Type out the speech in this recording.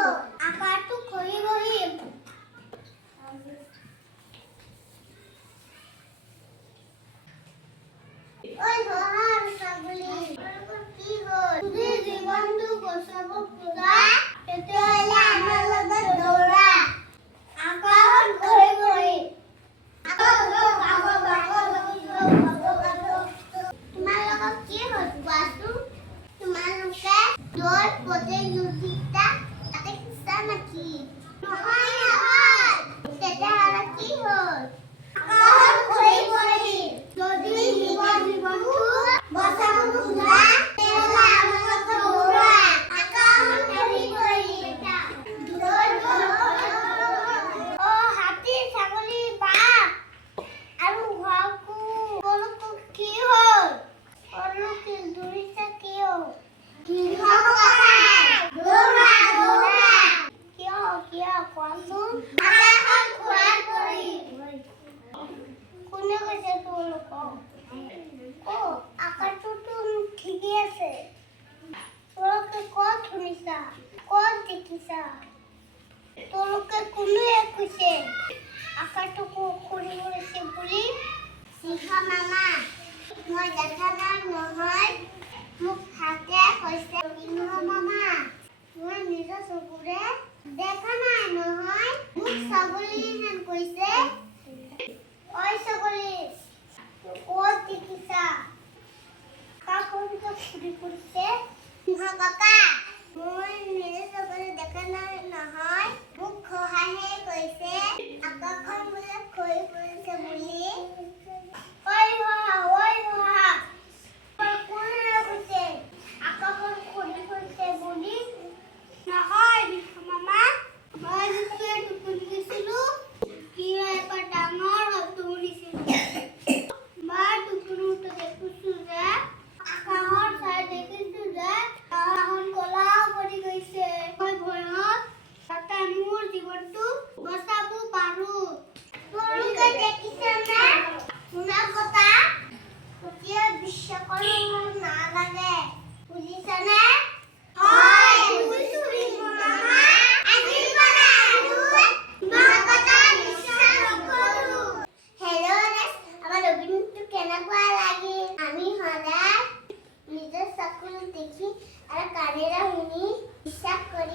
আকাৰটো কৰি বহিম ঐ ধহাৰ ছাগলী কি হ'ল তুমি জীৱনটো বচাব খোজা তেতিয়াহ'লে আমাৰ লগত দৌৰা আকাশত ঘূৰি ঘূৰি তোমালোকক কি হ'ল কোৱাচোন তোমালোকে দৌৰ প্ৰতিযোগিতা তাতে কিছা নেকি নহয় নহয় তেতিয়াহ'লে কি হ'ল আকাশত ঘূৰি ঘূৰি যদি জীৱনটো বচাব খোজা তেতিয়াহ'লে আমাৰ লগত দৌৰা আকাশত ঘূৰি ঘূৰি হাতী ছাগলী বাঘ আৰু ঘৰকো সকলোকো কি হ'ল সকলোকে দৌৰিছা কিয় দৌৰা দৌৰা কিয় কোৱাচোন আকাশত ঘূৰা ঘূৰি কোনে কৈছে তোমালোকক আকাশটোতো ঠিকেই আছে তোমালোকে ক'ত শুনিছা ক'ত দেখিছা তোমালোকে কোনে কৈছে আকাশটোকো ঘূৰি ঘূৰিছে বুলি সিংহ মামা মই দেখা নাই নহয় মোক হাতে কৈছে সিংহ মামা মই নিজৰ চকুৰে দেখা নাই নহয় মোক ছাগলী হেন কৈছে ঐ ছাগলী ক'ত দেখিছা আকাশখনটো ঘূৰি ফুৰিছে সিংহ কাকা মই নিজৰ চকুৰে দেখা নাই নহয় মোক খহাইহে কৈছে আকাশখন বোলে ঘূৰি ফুৰিছে বুলি ঐ ঘোঁৰা কোনে কৈছে আকাশখন ঘূৰি ফুৰিছে বুলি নহয় সিংহ মামা মই যেতিয়া টোপনি গৈছিলোঁ কিয় এবাৰ ডাঙৰ শব্দ শুনিছিলোঁ মই টোপনিতে দেখিছোঁ যে আকাশৰ চাই দেখিছোঁ যে আকাশখন ক'লা পৰি গৈছে মই ভয়ত তাতে মোৰ জীৱনটো বচাব পাৰোঁ তোমালোকে দেখিছানে শুনা কথা এতিয়া বিশ্বাস কৰিব নালাগে বুজিছানে হয় বুজিছোঁ সিংহ মামা আজিৰ পৰা আৰু তোমাৰ কথা বিশ্বাস নকৰোঁ হেল্ল' আমাৰ অভিনয়টো কেনেকুৱা লাগিল আমি সদায় নিজৰ চকুৰে দেখি আৰু কাণেৰে শুনি বিশ্বাস কৰি